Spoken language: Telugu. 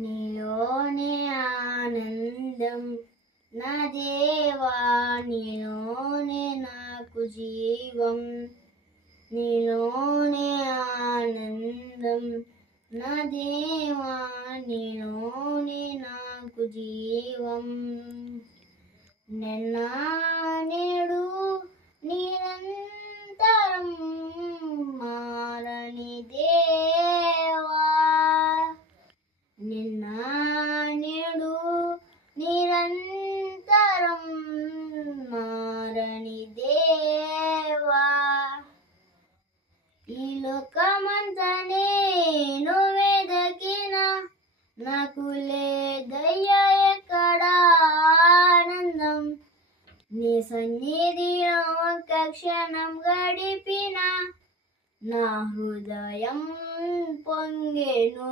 నీలోనే ఆనందం నా దేవా, నీలోనే నాకు జీవం, నీలోనే ఆనందం నా దేవా, నీలోనే నాకు జీవం. నిన్న నేడు నిరంతరం మారని దేవా, నిన్న నేడు నిరంతరం మారని దేవా. ఈ లోకమంతా నేను వెదకిన నాకు లేదయ్యా ఎక్కడ ఆనందం, నీ సన్నిధిలో ఒక క్షణం గడిపిన నా హృదయం పొంగెను.